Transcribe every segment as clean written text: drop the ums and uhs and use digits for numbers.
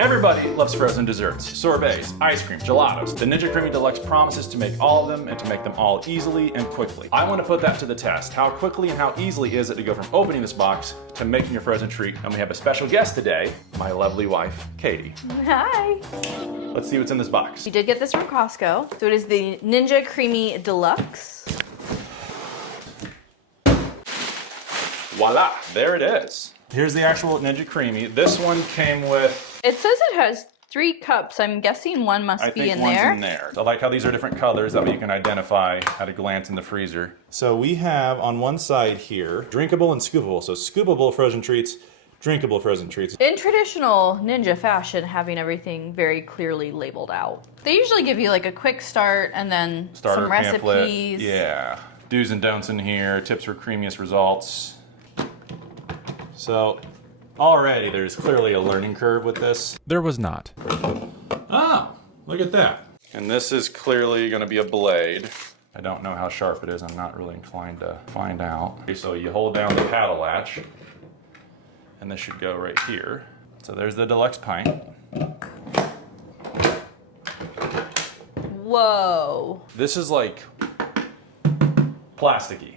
Everybody loves frozen desserts, sorbets, ice cream, gelatos. The Ninja Creami Deluxe promises to make all of them and to make them all easily and quickly. I want to put that to the test. How quickly and how easily is it to go from opening this box to making your frozen treat? And we have a special guest today, my lovely wife, Katie. Hi. Let's see what's in this box. You did get this from Costco. So it is the Ninja Creami Deluxe. Voila, there it is. Here's the actual Ninja Creami. This one came with... It says it has 3 cups. I'm guessing one must be in there. I think one's in there. I like how these are different colors. That way you can identify at a glance in the freezer. So we have on one side here, drinkable and scoopable. So scoopable frozen treats, drinkable frozen treats. In traditional Ninja fashion, having everything very clearly labeled out. They usually give you like a quick start and then Starter some pamphlet. recipes. Yeah. Do's and don'ts in here, tips for creamiest results. So already there's clearly a learning curve with this. There was not. Oh, look at that. And this is clearly gonna be a blade. I don't know how sharp it is. I'm not really inclined to find out. Okay, so you hold down the paddle latch and this should go right here. So there's the deluxe pint. Whoa. This is like plasticky,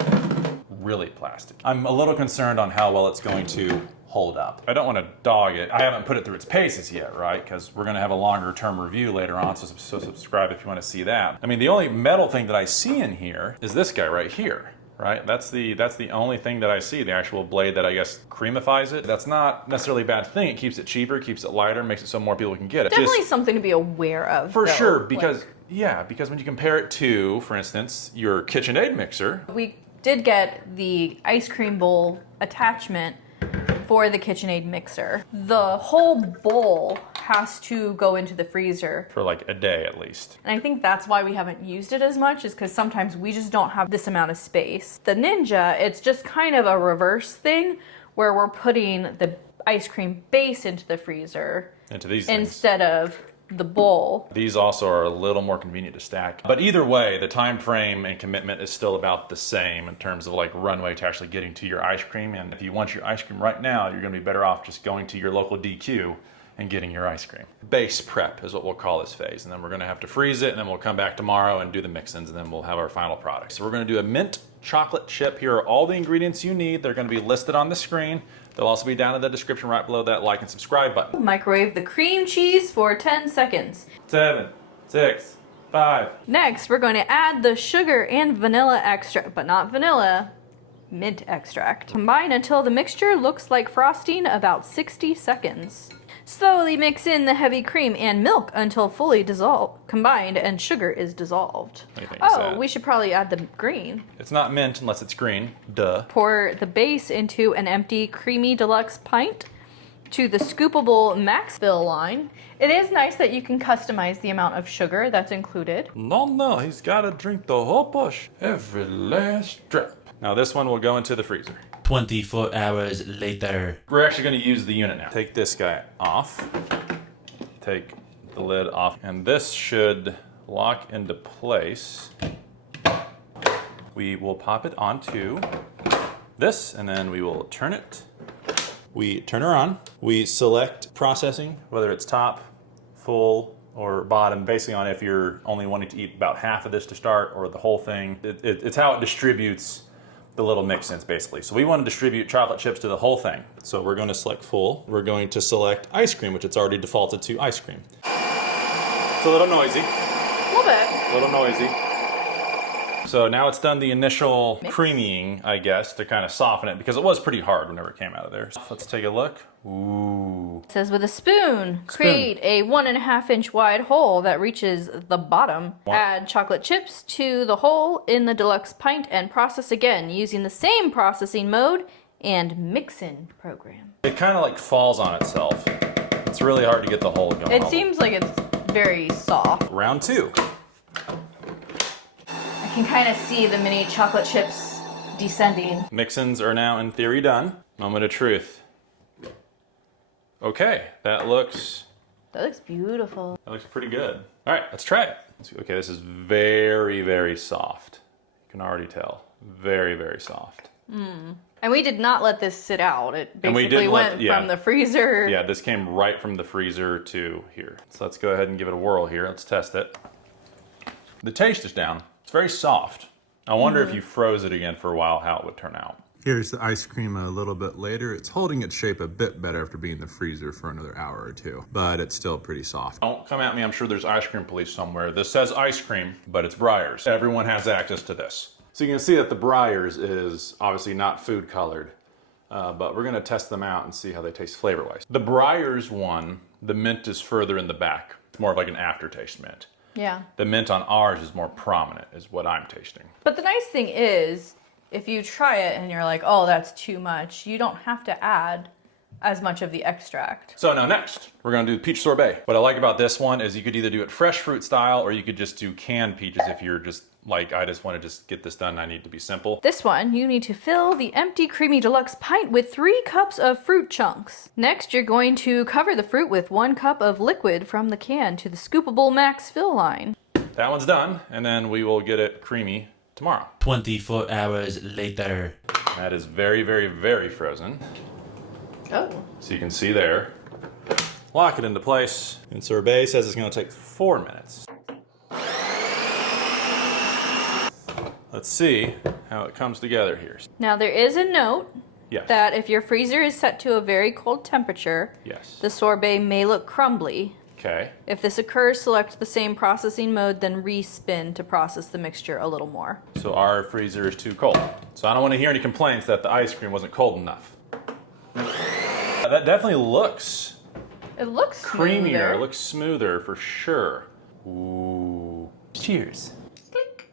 really plastic. I'm a little concerned on how well it's going to hold up. I don't want to dog it. I haven't put it through its paces yet, right? Because we're going to have a longer term review later on, so subscribe if you want to see that. I mean, the only metal thing that I see in here is this guy right here, right? That's the only thing that I see, the actual blade that I guess creamifies it. That's not necessarily a bad thing. It keeps it cheaper, keeps it lighter, makes it so more people can get it. Definitely something to be aware of. For though. sure, because yeah, because when you compare it to, for instance, your KitchenAid mixer. We did get the ice cream bowl attachment for the KitchenAid mixer. The whole bowl has to go into the freezer For like a day at least. and I think that's why we haven't used it as much, is because sometimes we just don't have this amount of space. The Ninja, it's just kind of a reverse thing where we're putting the ice cream base into the freezer Into these things. instead of the bowl. These also are a little more convenient to stack. But either way, the time frame and commitment is still about the same in terms of like runway to actually getting to your ice cream. And if you want your ice cream right now, you're gonna be better off just going to your local DQ and getting your ice cream. Base prep is what we'll call this phase. And then we're gonna have to freeze it, and then we'll come back tomorrow and do the mix-ins, and then we'll have our final product. So we're gonna do a mint chocolate chip. Here are all the ingredients you need. They're gonna be listed on the screen. They'll also be down in the description right below that like and subscribe button. Microwave the cream cheese for 10 seconds. 7, 6, 5. Next, we're going to add the sugar and vanilla extract, but not vanilla, mint extract. Combine until the mixture looks like frosting, about 60 seconds. Slowly mix in the heavy cream and milk until fully combined and sugar is dissolved. What do you think is Oh, that? we should probably add the green. It's not mint unless it's green. Duh. Pour the base into an empty Creami Deluxe pint to the scoopable max fill line. It is nice that you can customize the amount of sugar that's included. No, he's gotta drink the whole push. Every last drop. Now this one will go into the freezer. 24 hours later. We're actually gonna use the unit now. Take this guy off. Take the lid off. And this should lock into place. We will pop it onto this, and then we will turn it. We turn her on. We select processing, whether it's top, full, or bottom, basically on if you're only wanting to eat about half of this to start or the whole thing. It's how it distributes the little mix-ins, basically. So we want to distribute chocolate chips to the whole thing. So we're going to select full. We're going to select ice cream, which it's already defaulted to ice cream. It's a little noisy. A little bit. A little noisy. So now it's done the initial creaming, I guess, to kind of soften it, because it was pretty hard whenever it came out of there. So let's take a look. Ooh. It says with a spoon, create a 1.5 inch wide hole that reaches the bottom. Add chocolate chips to the hole in the deluxe pint and process again using the same processing mode and mix-in program. It kind of like falls on itself. It's really hard to get the hole going. It seems like it's very soft. Round 2. I can kind of see the mini chocolate chips descending. Mix-ins are now in theory done. Moment of truth. Okay, that looks beautiful. That looks pretty good. All right, let's try it. Okay, this is very, very soft. You can already tell. Very, very soft. And we did not let this sit out. It And we basically didn't went from the freezer. Yeah, this came right from the freezer to here. So let's go ahead and give it a whirl here. Let's test it. The taste is down. It's very soft. I wonder if you froze it again for a while, how it would turn out. Here's the ice cream a little bit later. It's holding its shape a bit better after being in the freezer for another hour or two, but it's still pretty soft. Don't come at me, I'm sure there's ice cream police somewhere. This says ice cream, but it's Breyers. Everyone has access to this. So you can see that the Breyers is obviously not food colored, but we're gonna test them out and see how they taste flavor-wise. The Breyers one, the mint is further in the back. It's more of like an aftertaste mint. Yeah. The mint on ours is more prominent, is what I'm tasting. But the nice thing is, if you try it and you're like, oh, that's too much, you don't have to add as much of the extract. So now next, we're gonna do peach sorbet. What I like about this one is you could either do it fresh fruit style or you could just do canned peaches if you're just like, I just wanna just get this done, I need to be simple. This one, you need to fill the empty Creami Deluxe pint with 3 cups of fruit chunks. Next, you're going to cover the fruit with 1 cup of liquid from the can to the scoopable max fill line. That one's done, and then we will get it creamy tomorrow. 24 hours later. That is very, very, very frozen. Oh. So you can see there. Lock it into place. And sorbet says it's gonna take 4 minutes. Let's see how it comes together here. Now there is a note Yes. that if your freezer is set to a very cold temperature, Yes. the sorbet may look crumbly. Okay. If this occurs, select the same processing mode, then respin to process the mixture a little more. So our freezer is too cold. So I don't want to hear any complaints that the ice cream wasn't cold enough. That definitely looks It looks creamier. smoother. It looks smoother for sure. Ooh. Cheers. Clink.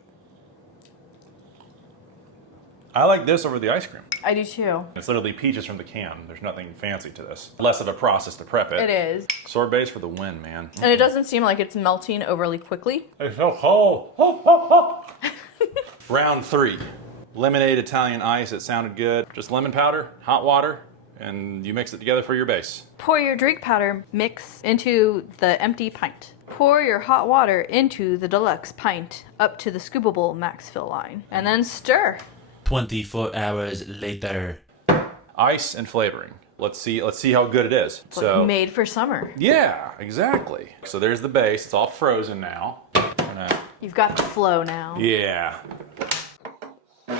I like this over the ice cream. I do too. It's literally peaches from the can. There's nothing fancy to this. Less of a process to prep it. It is. Sorbets for the win, man. And it doesn't seem like it's melting overly quickly. It's so cold. Round 3. Lemonade Italian ice. It sounded good. Just lemon powder, hot water, and you mix it together for your base. Pour your drink powder mix into the empty pint. Pour your hot water into the deluxe pint up to the scoopable max fill line. And then stir. 24 hours later. Ice and flavoring. Let's see how good it is. It's like made for summer. Yeah, exactly. So there's the base. It's all frozen now. You've got the flow now. Yeah. A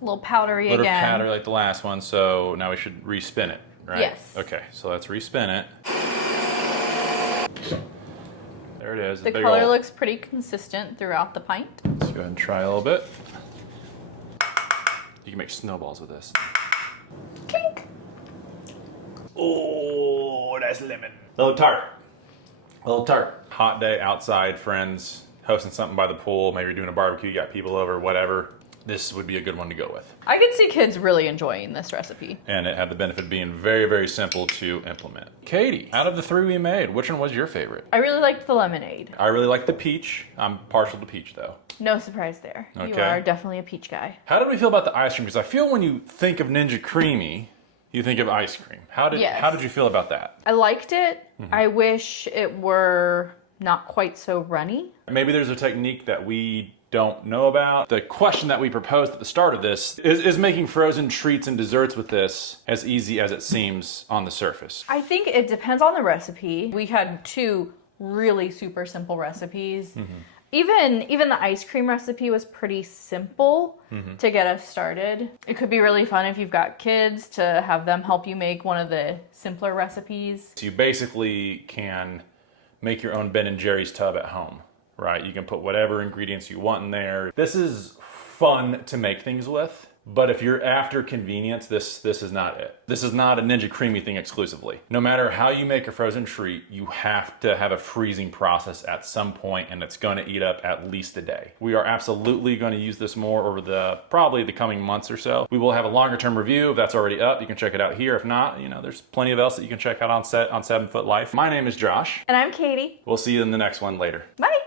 little powdery Little again. powder like the last one. So now we should respin it, right? Yes. Okay, so let's respin it. There it is. The big color old- looks pretty consistent throughout the pint. Let's go ahead and try a little bit. You can make snowballs with this. Clink. Oh, that's lemon. Little tart. Little tart. Hot day outside, friends, hosting something by the pool, maybe you're doing a barbecue, you got people over, whatever. This would be a good one to go with. I could see kids really enjoying this recipe. And it had the benefit of being very, very simple to implement. Katie, out of the 3 we made, which one was your favorite? I really liked the lemonade. I really like the peach. I'm partial to peach though. No surprise there. You Okay. are definitely a peach guy. How did we feel about the ice cream? Because I feel when you think of Ninja Creami, you think of ice cream. How did you feel about that? I liked it. I wish it were not quite so runny. Maybe there's a technique that we don't know about. The question that we proposed at the start of this is making frozen treats and desserts with this as easy as it seems on the surface. I think it depends on the recipe. We had 2 really super simple recipes. Even the ice cream recipe was pretty simple to get us started. It could be really fun if you've got kids to have them help you make one of the simpler recipes. So you basically can make your own Ben & Jerry's tub at home, right? You can put whatever ingredients you want in there. This is fun to make things with, but if you're after convenience, this is not it. This is not a Ninja Creami thing exclusively. No matter how you make a frozen treat, you have to have a freezing process at some point, and it's going to eat up at least a day. We are absolutely going to use this more over probably the coming months or so. We will have a longer term review. If that's already up, you can check it out here. If not, there's plenty of else that you can check out on 7 Foot Life. My name is Josh. And I'm Katie. We'll see you in the next one later. Bye.